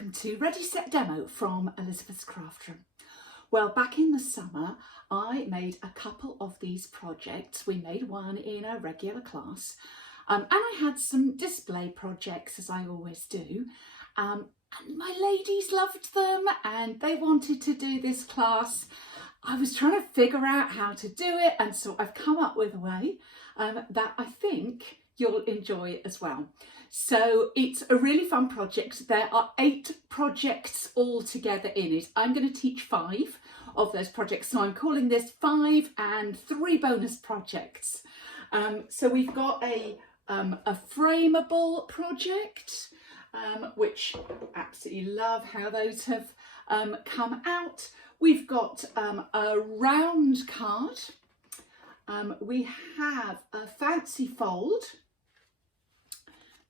welcome to Ready Set Demo from Elizabeth's Craft Room. Well, back in the summer I made a couple of these projects. We made one in a regular class and I had some display projects, as I always do, and my ladies loved them and they wanted to do this class. I was trying to figure out how to do it, and so I've come up with a way that I think you'll enjoy as well. So it's a really fun project. There are 8 projects all together in it. I'm going to teach 5 of those projects, so I'm calling this 5 and 3 bonus projects. So we've got a frameable project, which I absolutely love how those have come out. We've got a round card. We have a fancy fold.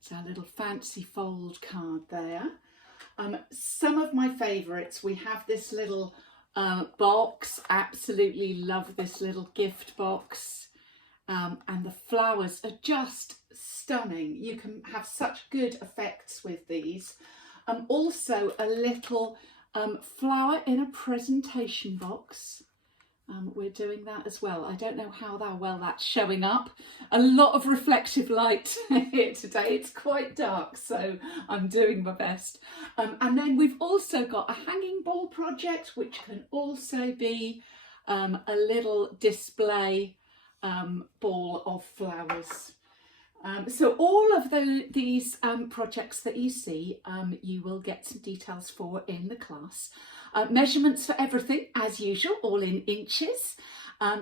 It's our little fancy fold card there. Some of my favourites, we have this little box. Absolutely love this little gift box. And the flowers are just stunning. You can have such good effects with these. Also a little flower in a presentation box. We're doing that as well. I don't know how well that's showing up. A lot of reflective light here today. It's quite dark, so I'm doing my best. And then we've also got a hanging ball project, which can also be a little display ball of flowers. So all of these projects that you see, you will get some details for in the class. Measurements for everything, as usual, all in inches.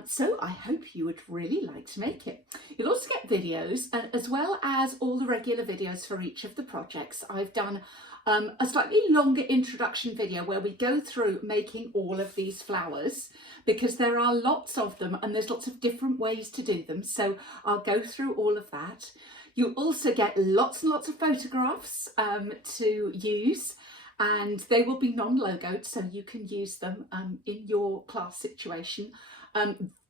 So I hope you would really like to make it. You'll also get videos, as well as all the regular videos for each of the projects. I've done a slightly longer introduction video where we go through making all of these flowers, because there are lots of them and there's lots of different ways to do them. So I'll go through all of that. You'll also get lots and lots of photographs to use, and they will be non-logoed, so you can use them in your class situation.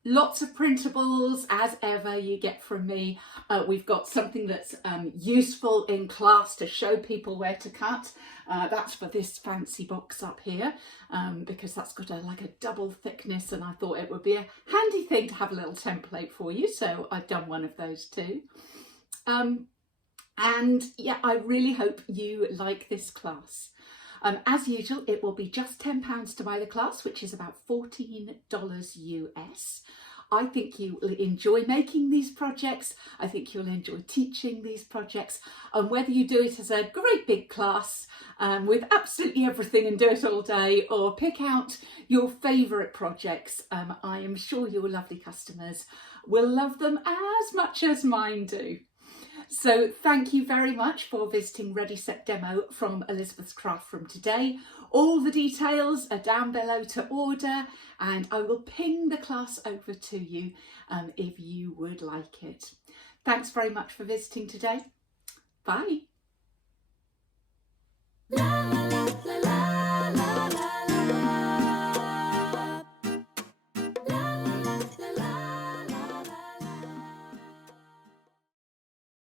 Lots of printables, as ever, you get from me. We've got something that's useful in class to show people where to cut. That's for this fancy box up here, because that's got like a double thickness, and I thought it would be a handy thing to have a little template for you, so I've done one of those too. And yeah, I really hope you like this class. As usual, it will be just £10 to buy the class, which is about $14 US. I think you will enjoy making these projects. I think you'll enjoy teaching these projects. And whether you do it as a great big class with absolutely everything and do it all day, or pick out your favourite projects, I am sure your lovely customers will love them as much as mine do. So thank you very much for visiting Ready Set Demo from Elizabeth's Craft Room today. All the details are down below to order, and I will ping the class over to you if you would like it. Thanks very much for visiting today. Bye.